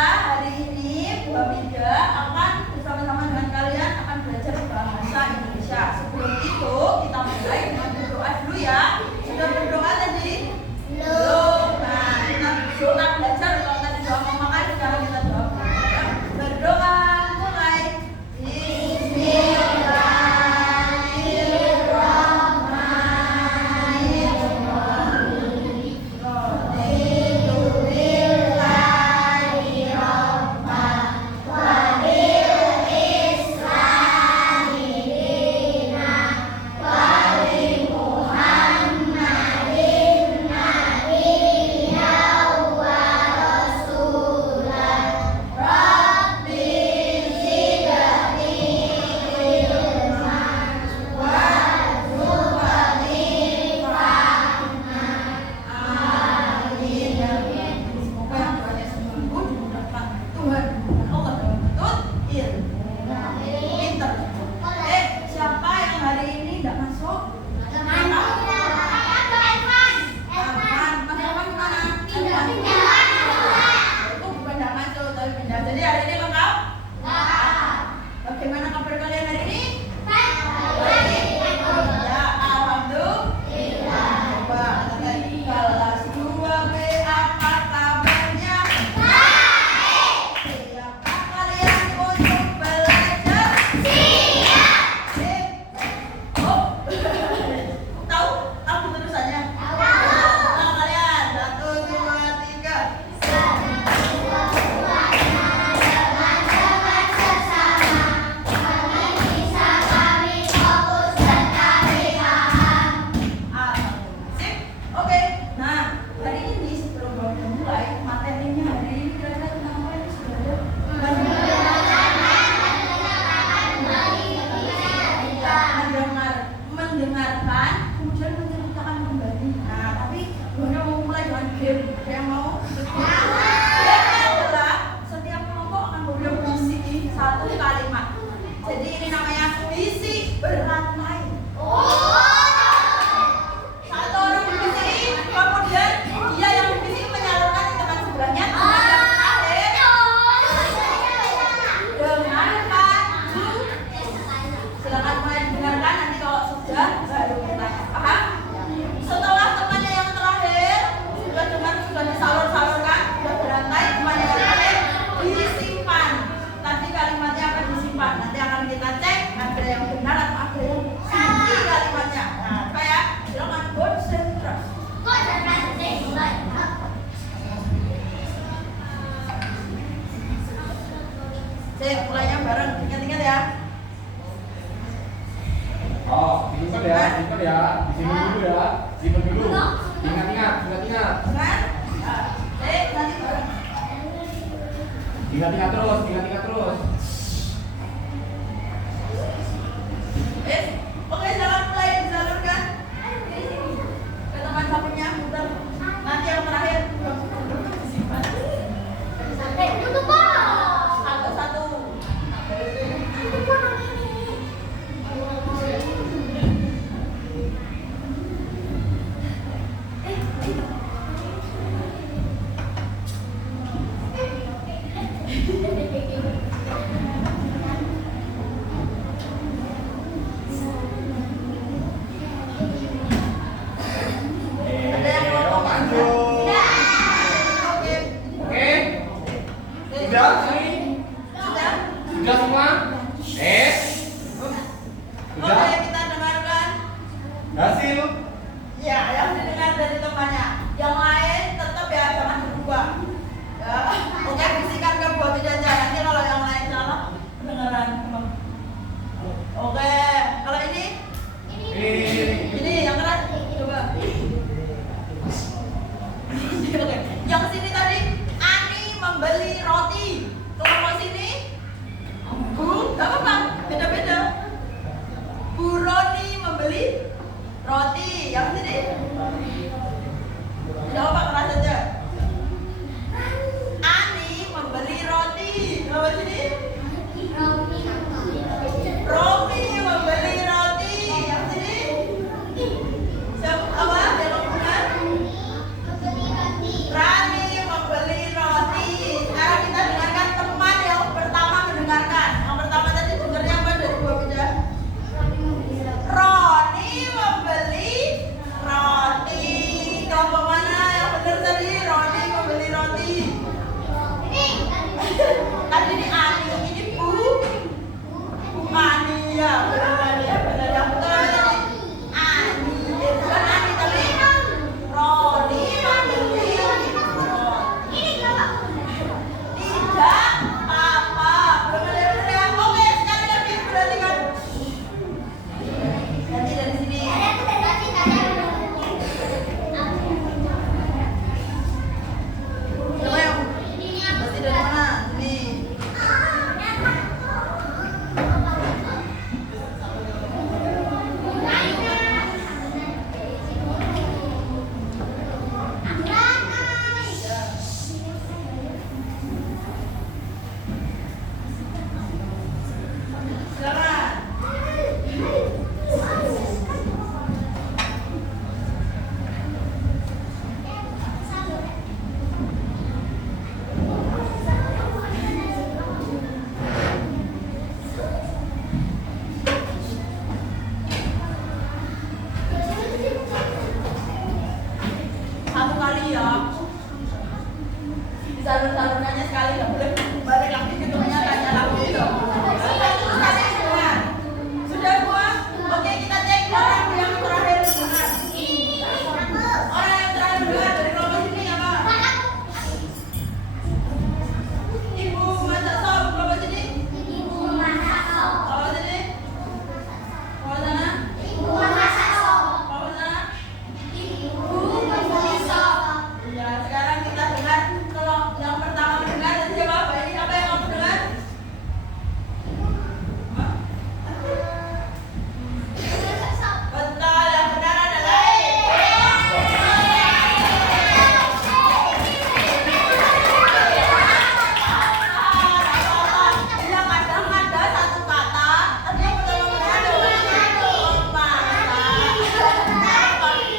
ya, hari ini Bu Hamidah akan bersama-sama dengan kalian akan belajar bahasa Indonesia. Sebelum itu kita mulai dengan berdoa dulu ya. Sudah berdoa tadi? Belum. Nah, kita doa belajar. Kalau tadi doa memakai, sekarang kita doa belajar. Berdoa mulai. Mulainya bareng, ingat-ingat ya. Oh, ingat ya. Di sini dulu ya. Simpen dulu. Ingat. Ingat? Nanti bareng. Ingat terus. Oke, jangan mulai disalurkan. Ke teman sapunya, muter. Nanti yang terakhir disimpan. Tutup Pak. Satu-satu. Sudah semua? Oke, kita dengarkan Hasil. ya yang didengar dari temannya. Yang lain tetap ya jangan berubah. Ya, oke, bisikan ke buat jajan. Nanti kalau yang lain salah kedengaran. Oke, kalau ini yang keras coba. Oke, yang sini tadi Ani membeli roti. Kelompok sini Bu tanya sekali, nggak boleh balik lagi ketemunya tanya lagi dong. Sudah semua? Oke, kita cek orang yang terakhir dengar. Orang yang terakhir dengar dari kelompok sini apa? Ibu masak sop, kelompok sini? Kelompok sini? Kelompok sana? Kelompok sana? Ya, sekarang kita dengar. Kalau yang pertama mendengar tadi siapa? Ini apa yang kamu dengar? Hah? Betul, yang benar adalah ya, kadang ada satu kata, tapi yang pertama adalah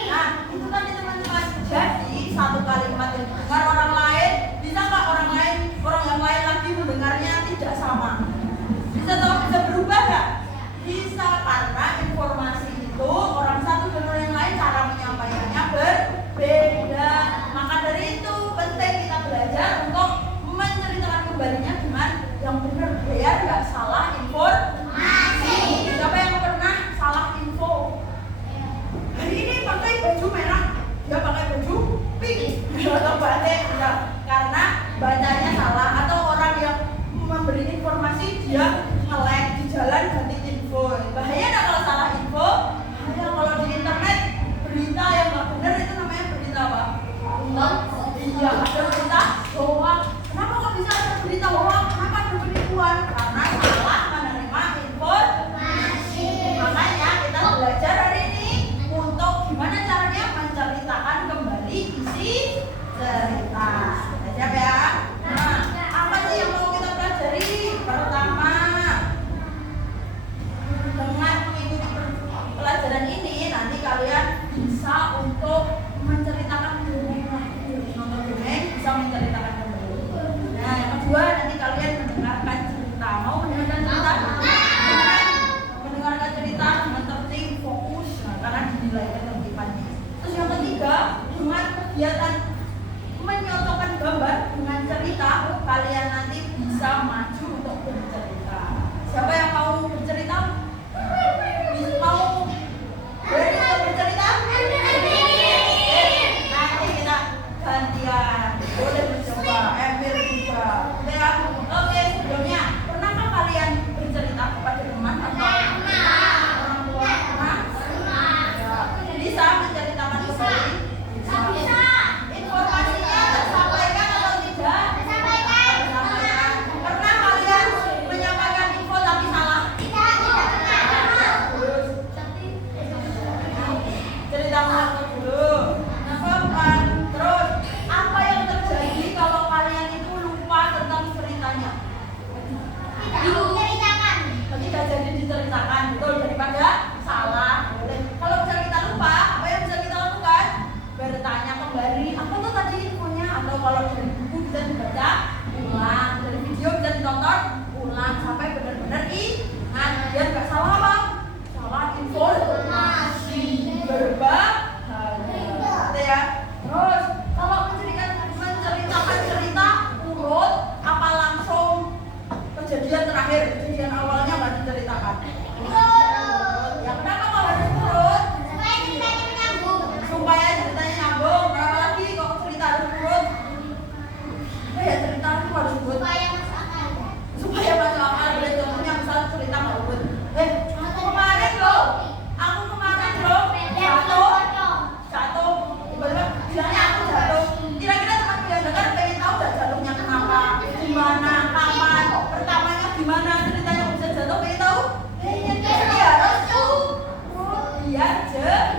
nah, itu tadi teman-teman. Jadi satu kalimat yang didengar orang lain, bisa nggak orang yang lain lagi mendengarnya tidak sama? Bisa atau bisa berubah nggak? Bisa, karena informasi itu orang satu dan orang yang lain cara menyampaikannya berbeda. Maka dari itu penting kita belajar untuk menceritakan kembalinya dengan yang benar biar nggak salah informasi. Siapa yang pernah salah info? Hari ini pakai baju merah, dia pakai baju pink atau balik, enggak, karena bacanya salah atau orang yang memberi informasi dia nge-lag di jalan ganti info. Bahaya nggak kalau salah info? Bahaya. Kalau di internet berita yang nggak benar itu namanya berita apa? Iya, ada berita hoax. Kenapa kok bisa ada berita hoax? Kenapa ada penipuan? Karena salah menerima informasi. Makanya kita belajar hari ini untuk gimana caranya menceritakan kembali isi cerita. Siap ya? Nah, apa sih yang mau kita pelajari? Pertama, dengan mengikuti pelajaran ini nanti kalian bisa untuk menceritakan dongeng lagi. Nonton dongeng bisa menceritakan kembali. Nah, yang kedua nanti kalian mendengarkan cerita. Mau mendengarkan cerita? Mendengarkan cerita dengan tertib, fokus, nah, karena dinilai ketertibannya. Terus yang ketiga, dengan kegiatan menyocokkan gambar dengan cerita, kalian nanti bisa maju untuk bercerita. Siapa yang mau bercerita? Mau bercerita? Nanti kita gantian. Boleh mencoba. Emil juga. Oke, sebelumnya pernahkah kalian bercerita kepada teman atau orang tua? Pernah? Ya. Bisa menceritakan kembali? Bisa. Informasinya tersampaikan atau tidak? Tersampaikan. Pernah kalian menyampaikan info tapi salah? Tidak pernah. Cerita satu dulu. Terus apa yang terjadi kalau kalian itu lupa tentang ceritanya? Tidak jadi diceritakan, betul, daripada salah. Boleh. Kalau misalnya kita lupa, apa yang bisa kita lakukan? Bertanya kembali, apa tuh tadi infonya? Atau kalau dari buku bisa dibaca ulang, dari video bisa ditonton ulang sampai benar-benar ingat. Biar nggak salah apa? Salah informasi berbahaya. Gitu ya. Terus kalau menceritakan cerita urut apa langsung kejadian terakhir, kejadian awalnya nggak diceritakan? Ya kenapa kalau harus urut? Supaya ceritanya nyambung. Kenapa lagi kok cerita harus urut? Ya cerita itu harus urut supaya masuk akal. Boleh contohnya misal cerita nggak urut. Kemarin loh, aku kemarin loh jatuh. Tiba-tiba bilangnya aku jatuh. Kira-kira teman yang dengar pengen tahu nggak jatuhnya kenapa, gimana, kapan, pertamanya gimana, ceritanya kok bisa jatuh, pengen tahu? Iya, harus biar jelas.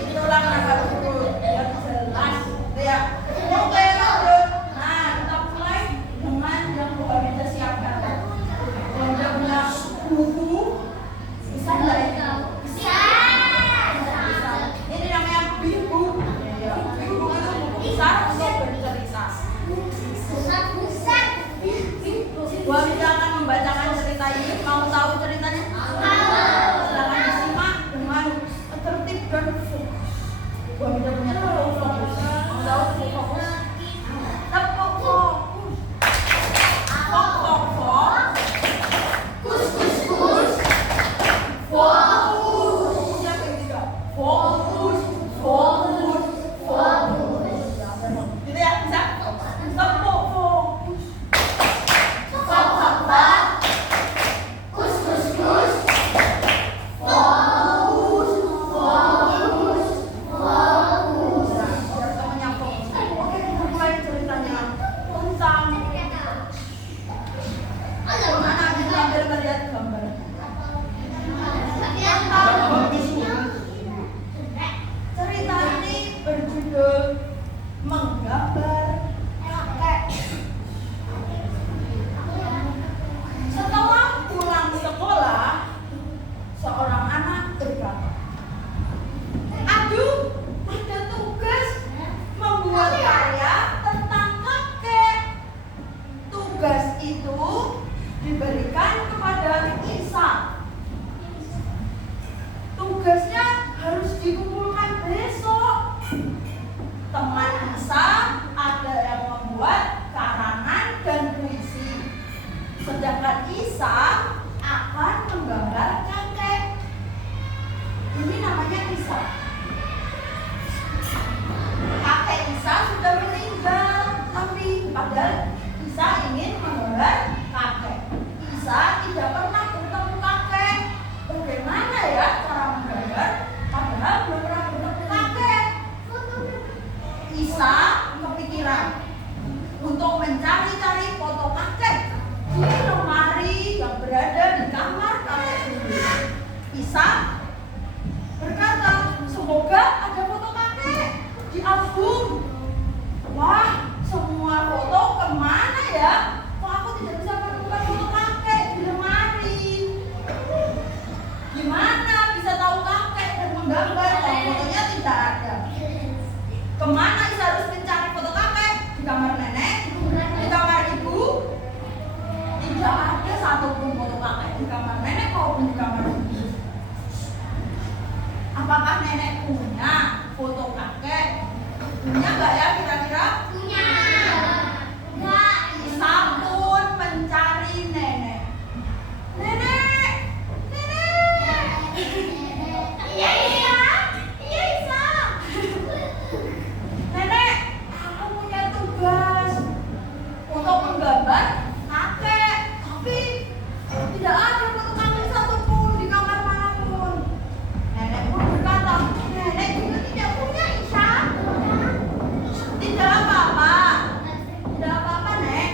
Itulah kenapa harus urut, biar jelas. Gitu ya. Oke, lanjut. Nah, kita mulai dengan yang kita siapkan. Kalau kita punya buku, bisa nggak ya? Bisa. Ini namanya buku. Buku itu buku besar untuk bercerita. Gua bisa akan membacakan cerita ini. Mau tahu ceritanya? Silakan disimak dengan tertib dan fokus. Gua bisa punya fokus. Mau tahu fokus? Tepuk fokus. Isa berkata, semoga ada foto kakek di album. Wah, semua foto kemana ya? Kok aku tidak bisa menemukan foto kakek di lemari? Gimana bisa tahu kakek dan menggambar kalau fotonya tidak ada? Kemana Isa harus mencari foto kakek? Di kamar nenek? Di kamar ibu? Tidak ada satupun foto kakek di kamar nenek maupun di kamar ibu. Apakah nenek punya foto kakek? Punya nggak ya kira-kira? Punya. Isa pun mencari nenek. Nenek, nenek. Iya, iya. Iya, Isa. Nenek, aku punya tugas untuk menggambar kakek, tapi tidak ada foto kakek satupun di kamar manapun. Nenek pun berkata, nenek juga tidak punya, Isa. Tidak apa-apa, tidak apa-apa, Nek.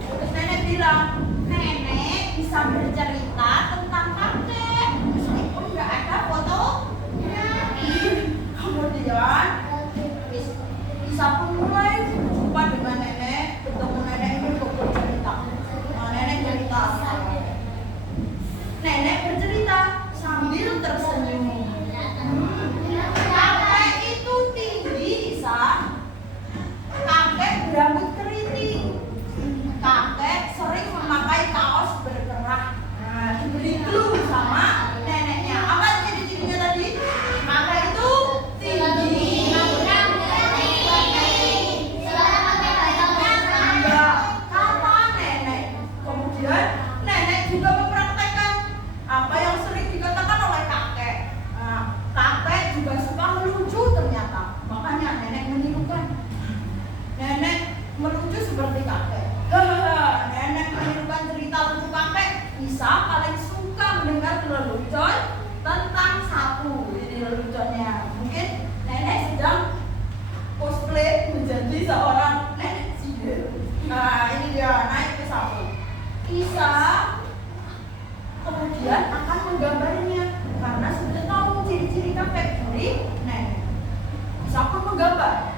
Terus nenek bilang, nenek bisa bercerita tentang kakek meskipun nggak ada fotonya. Kemudian Isa pun mulai berjumpa dengan nenek, bertemu nenek ini untuk bercerita. Nah, nenek cerita apa? Nenek bercerita sambil tersenyum. Kakek itu tinggi, Isa. Kakek berambut keriting. Kakek sering memakai kaos berkerah. Nah, diberi clue sama neneknya. Apa ciri-cirinya tadi? Kakek itu tinggi. Enggak, kata nenek. Kemudian nenek juga mempraktekkan apa yang sering dikatakan oleh kakek. Nah, kakek juga suka melucu ternyata. Makanya nenek menirukan. Nenek melucu seperti kakek. Hahaha, nenek menirukan cerita lucu kakek. Isa paling suka mendengar lelucon tentang sapu. Ini leluconnya. Mungkin nenek sedang cosplay menjadi seorang nenek sihir. Nah, ini dia naik ke sapu. Isa kemudian akan menggambarnya karena sudah tahu ciri-ciri kakek dari nenek. Isa pun menggambar.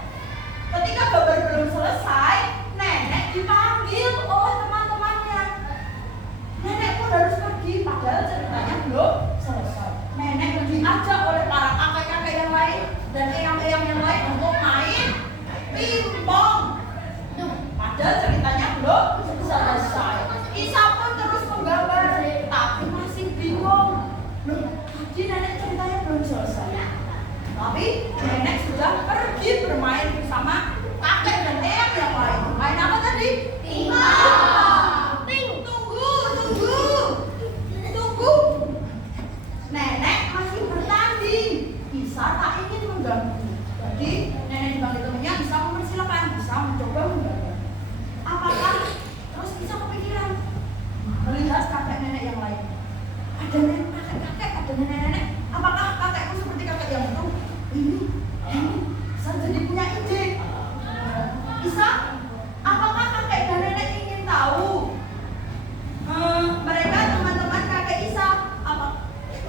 Ketika gambar belum selesai, nenek dipanggil oleh teman-temannya. Nenek pun harus pergi, padahal ceritanya belum selesai. Nenek diajak oleh para kakek-kakek yang lain dan eyang-eyang yang lain untuk main pingpong. Padahal ceritanya belum selesai. Isa pun terus menggambar, tapi masih bingung. Loh, tadi nenek ceritanya belum selesai. Tapi nenek sudah pergi bermain bersama kakek dan eyang yang lain. Main apa tadi? Pingpong. Tunggu. Nenek masih bertanding. Isa tak ingin mengganggu. Jadi nenek dipanggil temannya, Isa mempersilakan. Isa mencoba menggambar. Apakah terus Isa kepikiran melihat kakek nenek yang lain? Ada nenek kakek, ada nenek-nenek. Apakah kakekku seperti kakek yang itu? Ini. Isa jadi punya ide. Isa, apakah kakek dan nenek ingin tahu mereka teman-teman kakek Isa?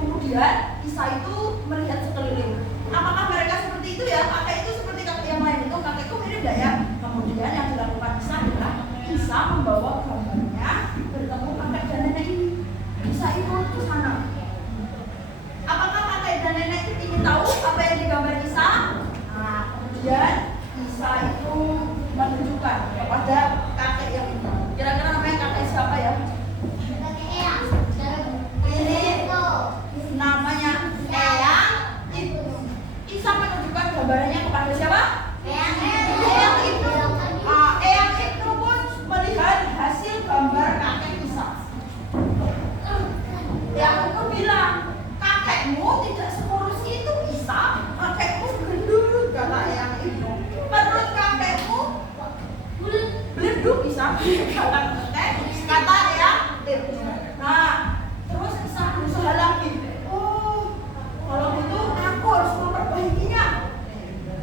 Kemudian Isa itu melihat sekeliling. Apakah mereka seperti itu ya? Kakek itu seperti kakek yang lain itu? Kakekku mirip enggak ya? Kemudian yang dilakukan Isa adalah Isa membawa gambarnya bertemu kakek dan nenek ini. Isa ikut ke sana. Apakah kakek dan nenek ingin tahu apa yang digambar Isa? Nah, kemudian Isa itu menunjukkan kepada kakek yang ini. Kira-kira namanya kakek siapa ya? Ini namanya Eyang Ibu. Isa menunjukkan gambarannya kepada siapa? Eyang Ibu. Eyang Ibu pun melihat hasil gambar kakek Isa. Eyang Ibu bilang, kakekmu tidak sekurus itu, Isa. Kakekmu gendut, kata Eyang Ibu. Menurut kakekmu beleduk, Isa. Kata Eyang Ibu. Nah, terus Isa berusaha lagi. Oh, kalau gitu aku harus memperbaikinya.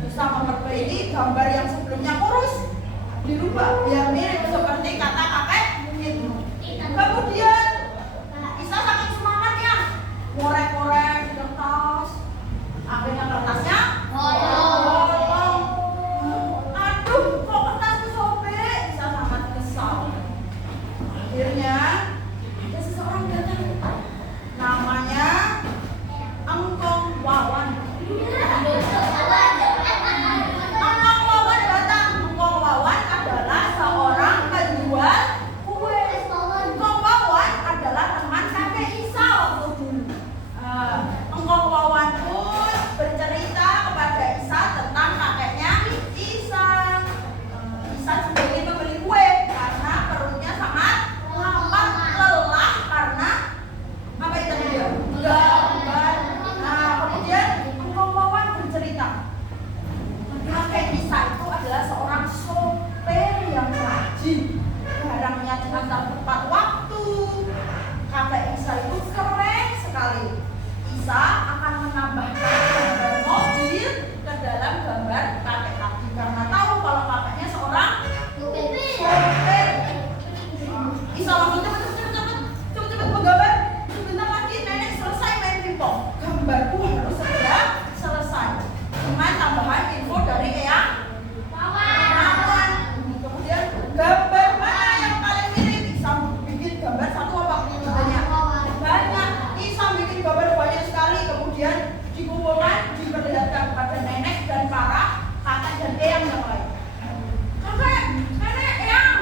Isa memperbaiki gambar yang sebelumnya kurus, dirubah biar mirip seperti kata kakek itu. Kemudian Isa saking semangatnya, ngorek-ngorek mengantar tepat waktu. Kakek Isa itu keren sekali. Isa akan menambahkan gambar mobil ke dalam gambar kakek tadi karena tahu kalau kakeknya seorang sopir. Isa langsung cepet menggambar. Sebentar lagi nenek selesai main pingpong. Gambarku harus segera selesai. Dengan tambahan info dari Eyang Wawan. Kemudian gambar mana yang paling mirip? Isa bikin gambar satu apa? Banyak. Isa bikin gambar banyak sekali. Kemudian dikumpulkan, diperlihatkan kepada nenek dan para kakak dan eyang yang lain. Kakek, nenek, eyang,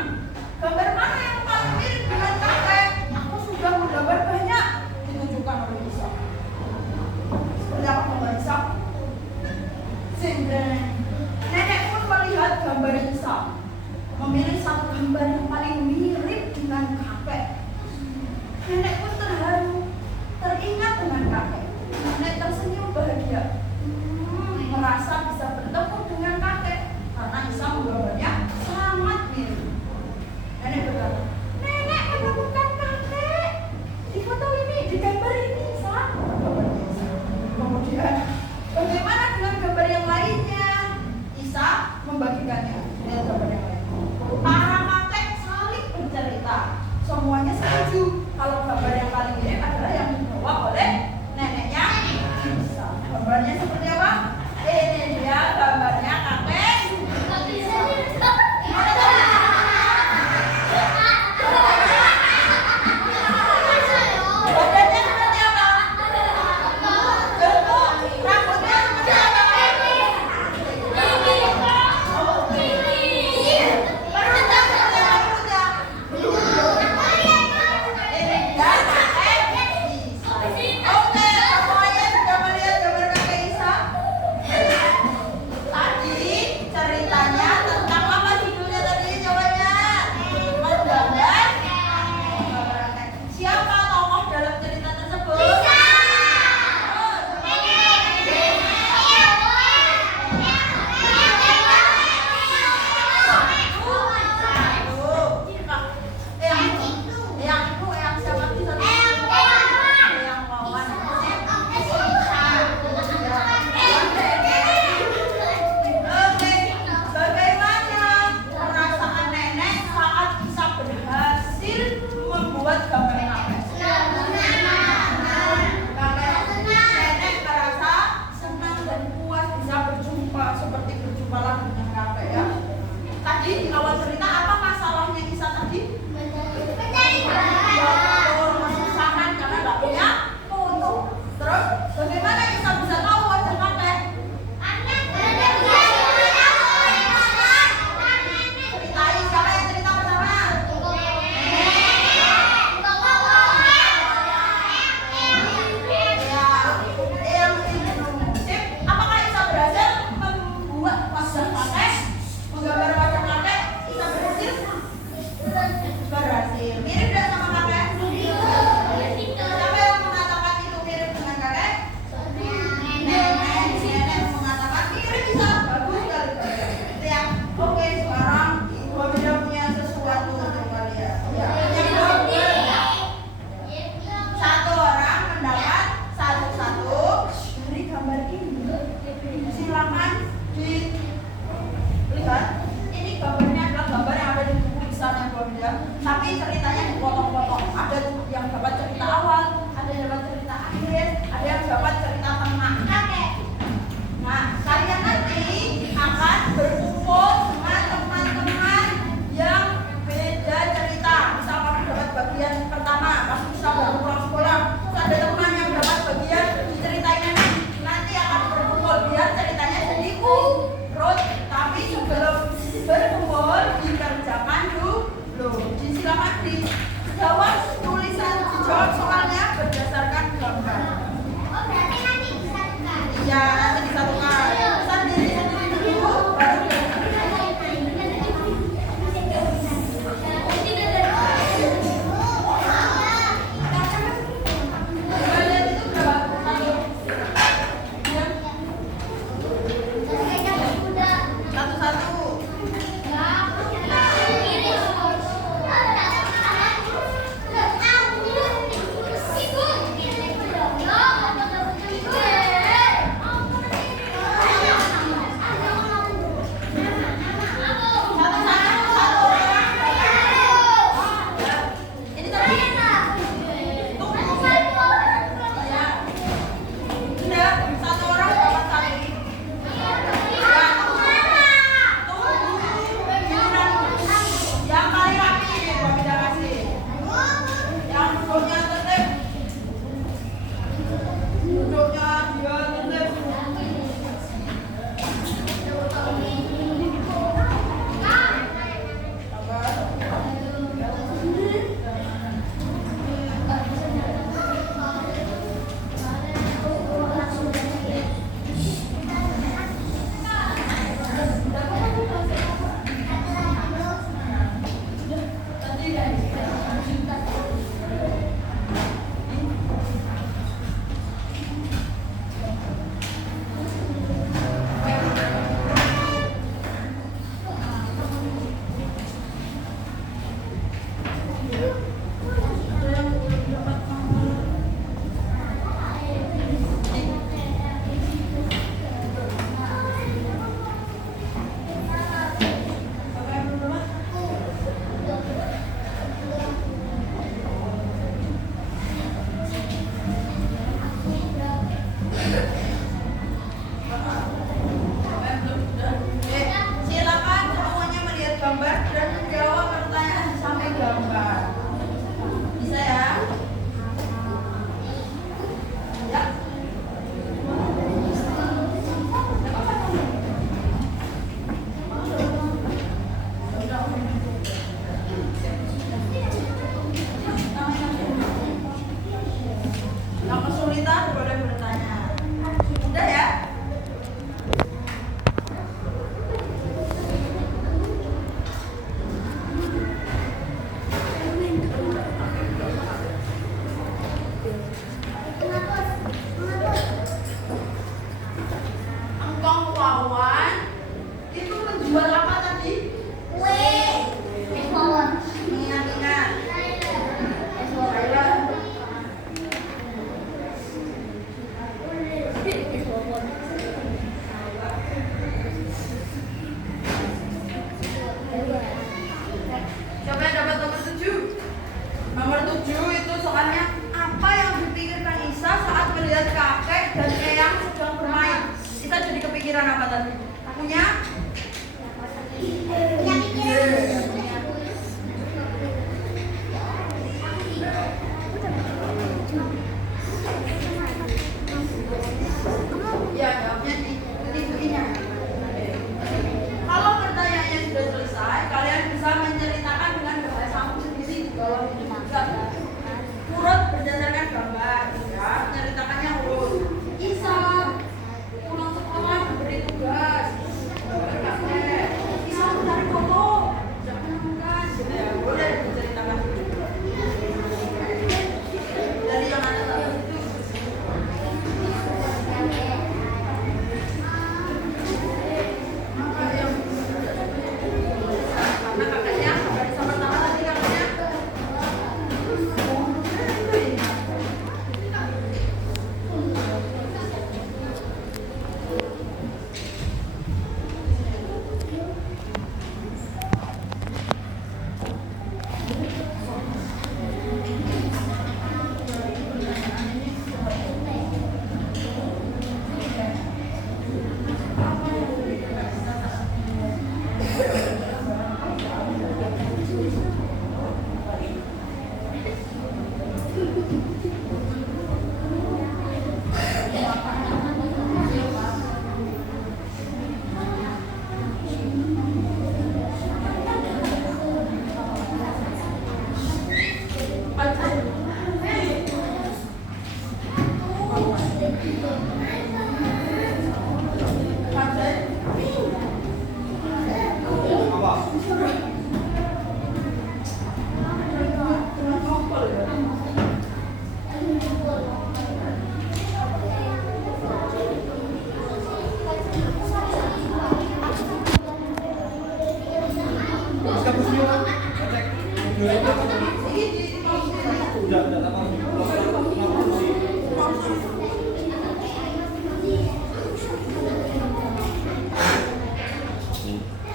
gambar mana yang paling mirip dengan kakek? Aku sudah menggambar banyak. Ditunjukkan oleh Isa. Seperti apa gambar Isa? Nenek pun melihat gambar Isa, memilih satu gambar yang paling mirip dengan kakek. Nenek pun terharu, teringat dengan kakek. Nenek tersenyum bahagia, merasa bisa bertemu dengan kakek karena Isa menggambarnya sangat mirip. Nenek berkata, nenek menemukan kakek di foto ini, di gambar ini, Isa. Kemudian bagaimana dengan gambar yang lainnya? Isa membagikannya dengan gambar yang lain. Para kakek saling bercerita. Semuanya setuju kalau gambar yang paling mirip adalah yang dibawa oleh neneknya Isa. Gambarnya seperti apa? Ini dia gambarnya kakek. Badannya seperti apa? Gemuk. Rambutnya seperti apa? Perutnya seperti apa perutnya? Ini dia kakek Isa. Oke, semuanya sudah melihat gambar kakek Isa? Tadi ceritanya tentang apa judulnya tadi jawabannya? Menggambar. Siapa tokoh dalam cerita tersebut? Yang siapa bisa? Yang Wawan. Oke, bagaimana perasaan nenek saat bisa berhasil membuat gambar kakek? Nenek merasa senang dan puas bisa berjumpa seperti berjumpa lagi dengan kakek ya. Tadi di awal cerita apa masalahnya Isa tadi? Kesusahan karena nggak punya foto. Terus bagaimana Isa bisa tahu wajah kakek? Ceritain, siapa yang cerita pertama? Yang sip. Apakah Isa berhasil membuat wajah kakek? Menggambar wajah kakek? Isa berhasil? Berhasil. Mirip nggak sama kakek? Siapa yang mengatakan itu mirip dengan kakek? Nenek mengatakan mirip Isa. Bagus sekali. Itu ya. Oke, sekarang Ibu Amida punya sesuatu untuk kalian. Ya. Satu orang mendapat satu-satu dari gambar ini. Silakan dilihat. Ini gambarnya adalah gambar yang ada di buku besarnya Bu Amida. Tapi ceritanya dipotong-potong. Ada yang dapat cerita awal, ada yang dapat cerita akhir, ada yang dapat cerita tengah. Nah, kalian nanti akan berkumpul dengan teman-teman yang beda cerita. Misal kamu dapat bagian pertama, kamu bisa baru pulang sekolah. Terus ada teman yang dapat bagian diceritainnya nanti akan berkumpul biar ceritanya jadi urut. Tapi sebelum berkumpul dikerjakan dulu. Silakan dijawab tulisan, dijawab soalnya berdasarkan gambar. Iya, nanti disatukan. Sendiri dulu, baru kalian itu berapa? Satu-satu. punya ya, jawabnya di ininya. Kalau pertanyaannya sudah selesai, kalian bisa menceritakan dengan bahasamu sendiri di bawah ini juga. Urut berdasarkan gambar, ya. Menceritakannya urut. Isa pulang sekolah diberi tugas. Isa mencari foto, jangan menemukan. Gitu ya, boleh diceritakan. Dari yang ada tadi itu. Karena kakaknya dari sama pertama tadi kakaknya.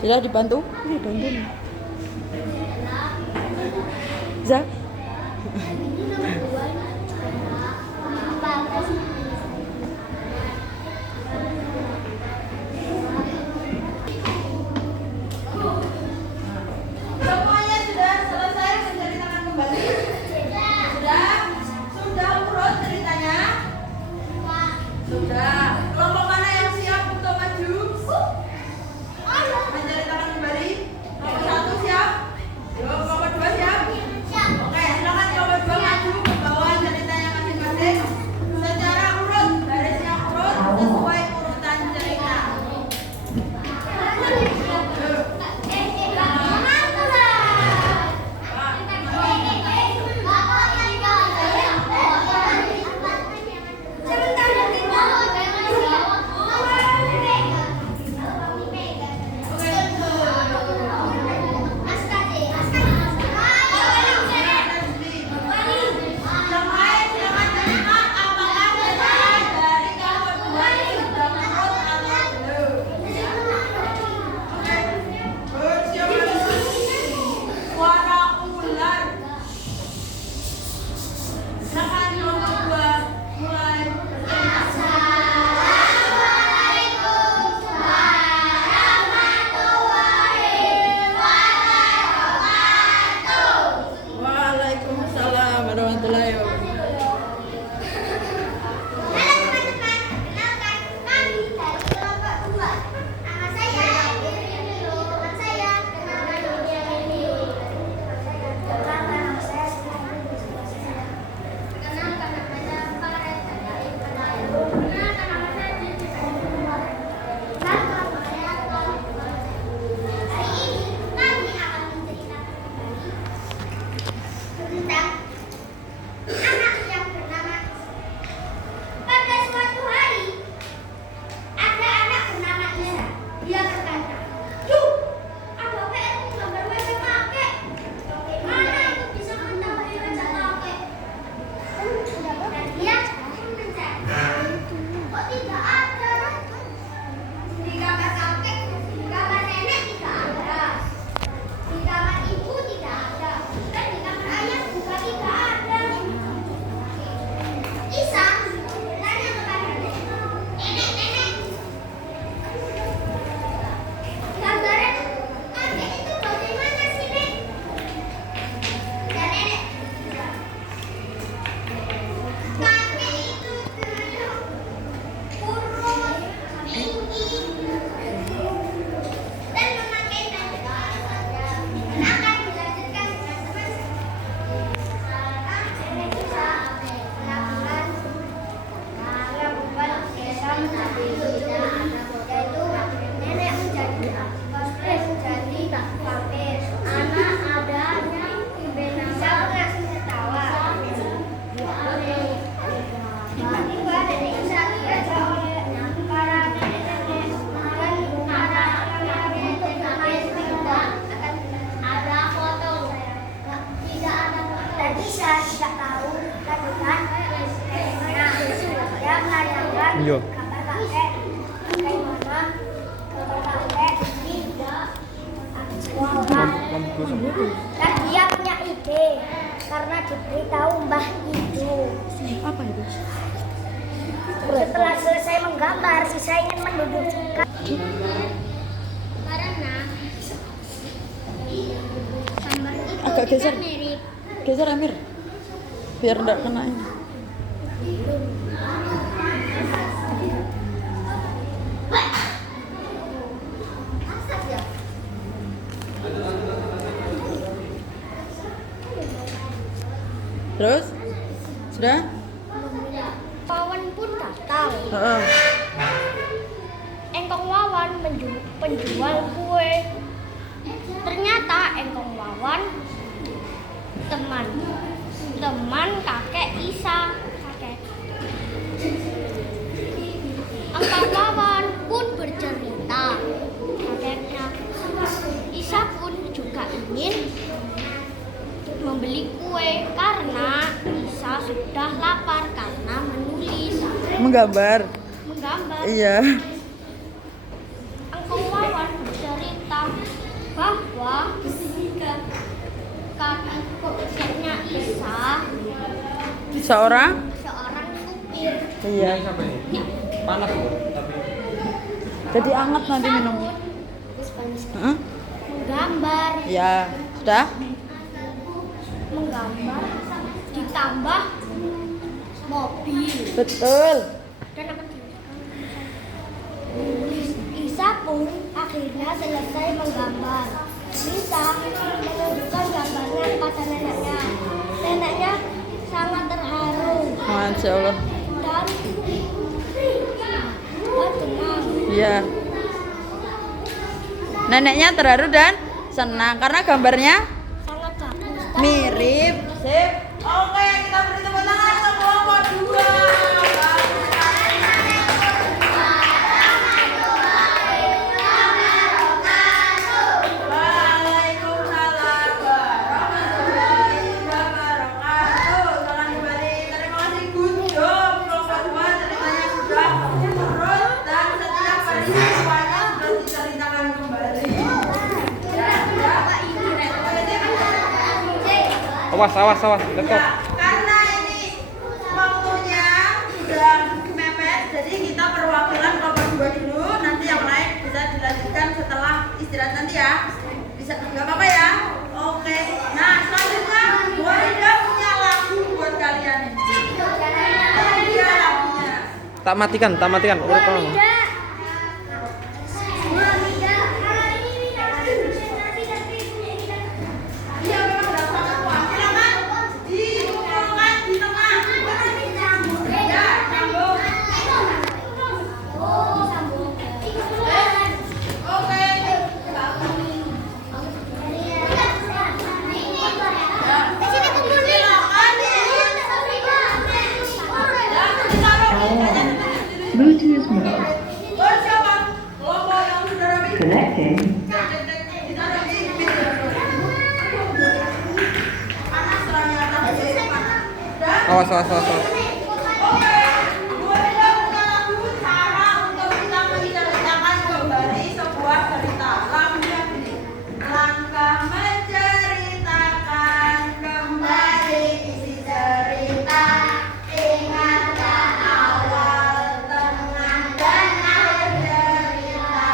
Sudah dibantu? Iya, bantu nih. Zak? Semuanya sudah selesai menceritakan kembali? Sudah urut ceritanya? Sudah. Kelompok mana yang siap untuk maju? Menceritakan kembali? Kelompok 1 siap? Kelompok 2 siap? Oke, silakan kelompok 2 Isa tidak tahu kandungan bagaimana dia menanyakan Iya. kabar kakek bagaimana kabar kakek di semua orang. Dan dia punya ide karena diberitahu Mbah itu. Apa itu? Setelah selesai menggambar, sisa ingin mendudukkan. Karena gambar itu Agak geser. mirip. Geser Amir. Biar enggak kena ini. Terus? Sudah? Wawan pun datang. Heeh. Engkong Wawan penjual kue. Ternyata Engkong Wawan teman kakek Isa. Engkong Wawan pun bercerita kakeknya Isa pun juga ingin membeli kue karena Isa sudah lapar karena menulis Menggambar. menggambar. Iya. Engkong Wawan bercerita bahwa kakeknya Isa Seorang? seorang supir. Iya. Sampai panas loh, tapi Jadi anget nanti Isa minum. pun Heeh. menggambar Ya, sudah? menggambar ditambah mobil Betul. dan apa Isa pun akhirnya selesai menggambar. Isa menunjukkan gambarnya kepada neneknya. Neneknya sangat terharu Masya Allah. dan tenang. Iya. Neneknya terharu dan senang karena gambarnya Sangat bagus. mirip. Sip. Oke, kita beri tepuk tangan untuk kelompok 2. Waalaikumsalam warahmatullahi wabarakatuh. Salam kembali. Terima kasih good job. Kelompok 2 ceritanya sudah turun dan setiap peristiwanya sudah diceritakan kembali. awas, laptop. Ya, karena ini waktunya sudah mepet, jadi kita perwakilan kelompok 2 dulu. Nanti yang lain bisa dilanjutkan setelah istirahat nanti ya. Bisa, nggak apa-apa ya? Oke. Nah, selanjutnya Bu Rida punya lagu buat kalian ini. Iya lagunya. Tak matikan, urut tolong. Iya, memang udah sangat kuat. Silakan dikumpulkan di tengah. Ya, sambung. Oke. Bluetooth mode. Oh, siapa? Kelompok yang sudah rapi. Connecting. Ditaruh di meja. Panas ternyata. Dan Awas. oke, Bu Rida punya lagu cara untuk kita menceritakan kembali sebuah cerita. Lagunya gini. Langkah menceritakan kembali isi cerita. Ingatkan awal, tengah, dan akhir cerita.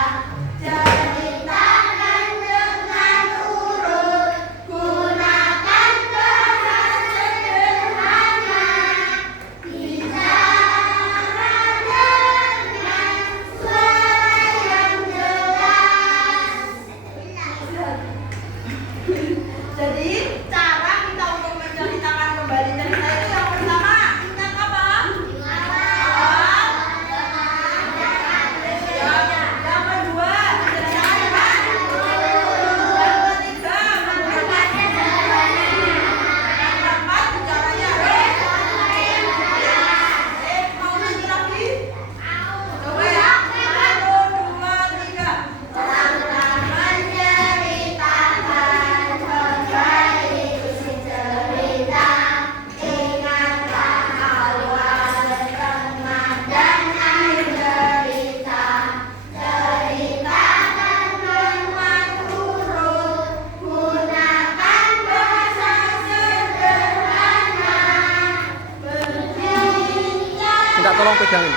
Ceritakan dengan urut. Gunakan bahasa sederhana. tolong pegangin.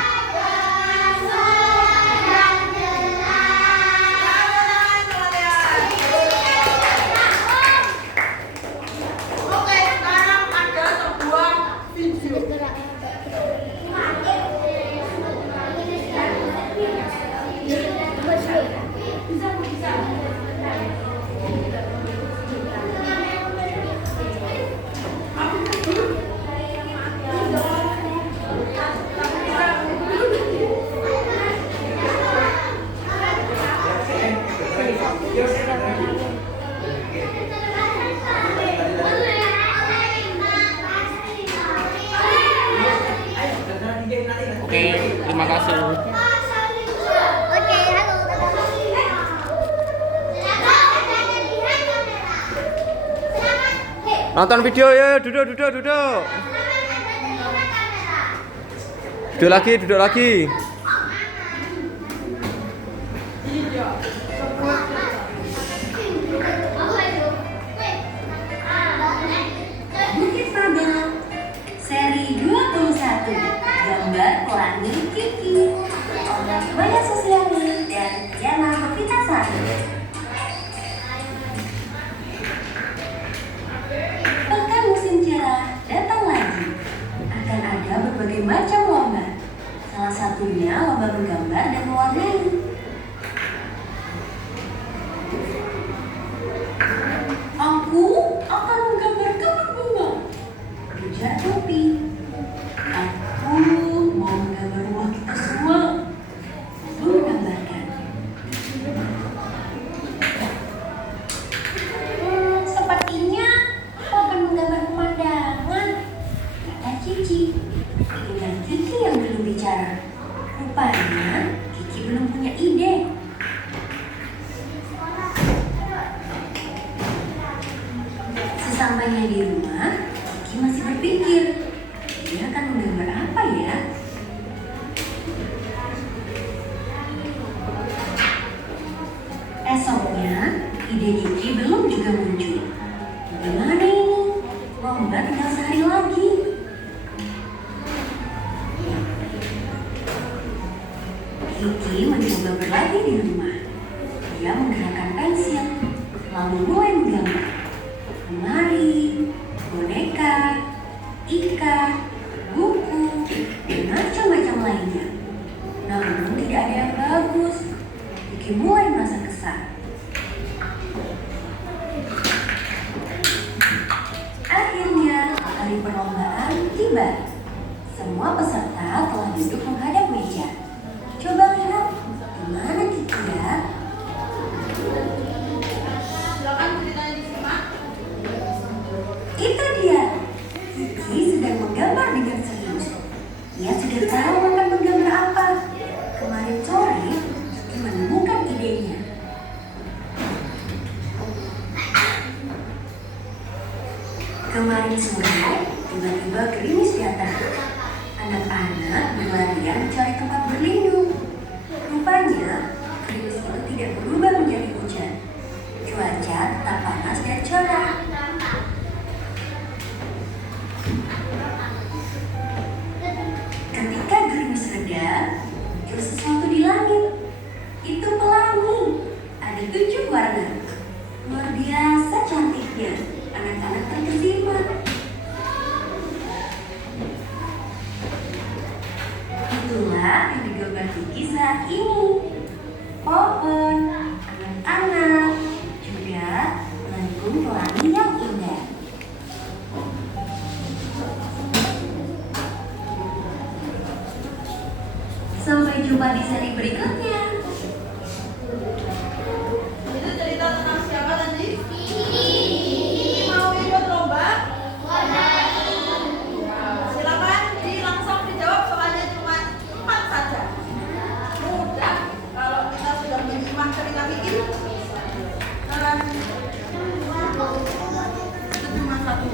Oke, sekarang ada sebuah video. Oke, terima kasih. Oke, halo. Nonton video ya, duduk. Duduk lagi. Ini dia. Bukit Praga, seri 21, gambar pelangi Kiki, oleh Maya Sosiali dan Yana Novitasari. Pekan musim cerah datang lagi. Akan ada berbagai macam lomba. Salah satunya lomba menggambar dan mewarnai. Aku akan menggambar kebun bunga. Ujar Topi. Aku mau menggambar rumah kita semua. Aku menggambarkan. Sepertinya aku akan menggambar pemandangan, kata Cici. Tinggal Kiki yang belum bicara. Rupanya Kiki belum punya ide. Sesampainya di rumah, Kiki masih berpikir, dia akan menggambar apa ya? Esoknya, ide Kiki belum juga muncul. Bagaimana ini? Lomba tinggal sehari lagi. Kiki mencoba berlatih di rumah. Dia menggerakkan pensil, lalu mulai menggambar. Lemari, boneka, ikan, buku, dan macam-macam lainnya. Namun tidak ada yang bagus. Kiki mulai merasa kesal. Akhirnya hari perlombaan tiba. Semua peserta telah duduk menghadap meja. Coba lihat, gimana Kiki ya? Silakan ceritanya disimak. Itu dia. Kiki sedang menggambar dengan serius. Ia sudah tahu akan menggambar apa. Kemarin sore, Kiki menemukan idenya. Kemarin sore, tiba-tiba gerimis datang. Anak-anak berlarian mencari tempat berlindung. Rupanya, gerimis itu tidak berubah menjadi hujan. Cuaca tetap panas dan cerah. Ketika gerimis reda, muncul sesuatu di langit. Itu pelangi. Ada 7 warna. Luar biasa cantiknya. Anak-anak terkesima. Itulah yang digambar Kiki saat ini. Pohon, anak-anak, juga melengkung pelangi yang indah. Sampai jumpa di seri berikutnya. Itu cerita tentang siapa tadi? Mau ikut lomba? Silakan langsung dijawab, soalnya cuma 4 saja. Mudah kalau kita sudah menyimak cerita Kiki. Itu cuma 1.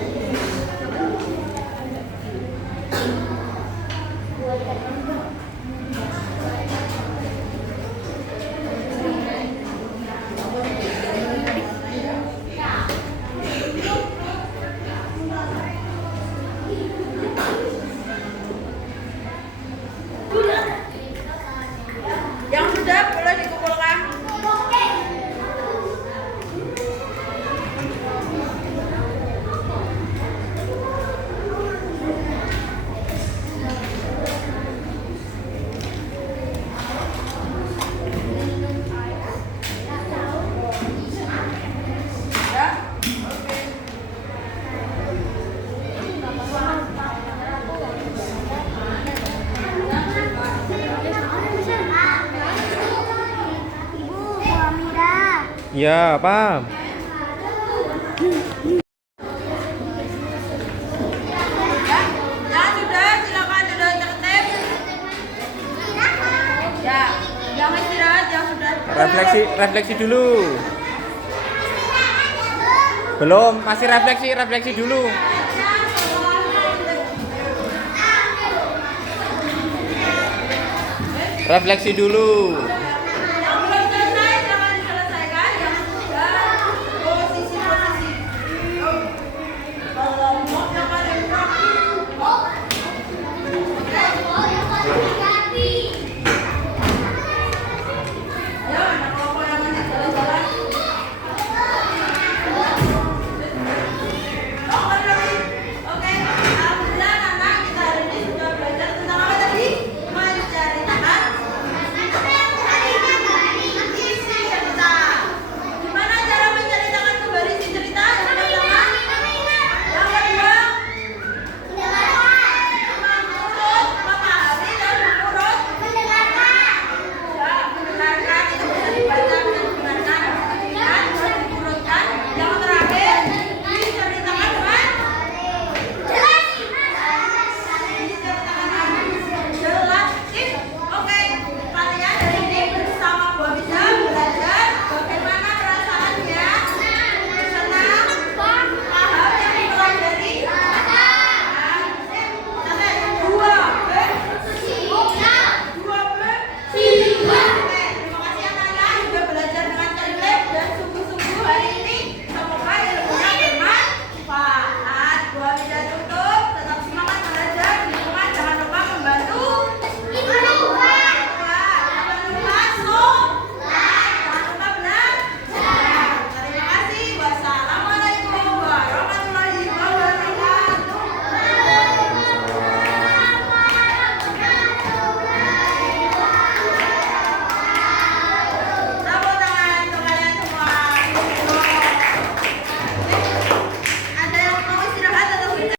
Ya, paham. Ya, ya sudah, silakan duduk tertib. Ya, yang istirahat, yang sudah. Refleksi dulu. Belum, masih refleksi dulu. Refleksi dulu.